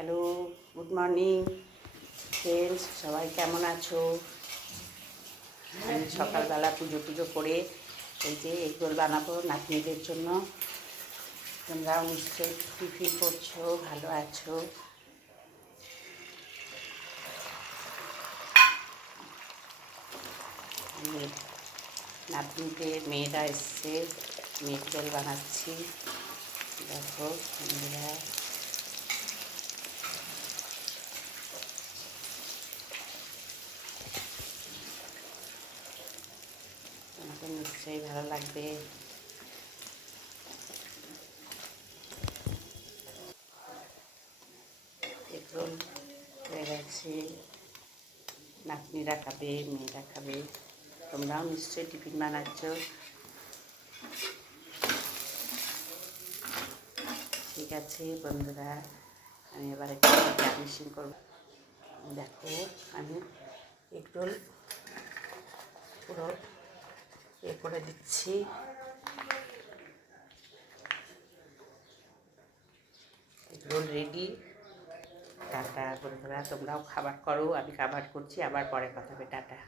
Hello, good morning friends, সবাই কেমন আছো? আমি সকালবেলা পুজো করে এই যে এগরোল বানাবো নাতনিদের জন্য। তোমরাও নিশ্চয়ই টিফিন করছো, ভালো আছো। আমি নাতনিদের মেয়েরা এসছে, আমি এগরোল বানাচ্ছি। দেখো বন্ধুরা, তোমাদের নিশ্চয়ই ভালো লাগবে। এগরোল হয়ে গেছে, নাতনিরা খাবে, মেয়েরা খাবে। তোমরাও নিশ্চয়ই টিফিন বানাচ্ছ। ঠিক আছে বন্ধুরা, আমি এবার একটু গার্নিশিং করব। দেখো আমি এগরোল পুরো করে দিচ্ছি। Egg roll ready. টাটা বন্ধুরা, তোমরাও খাবার করো, আমি খাবার করছি, আবার পরে কথা হবে। টাটা।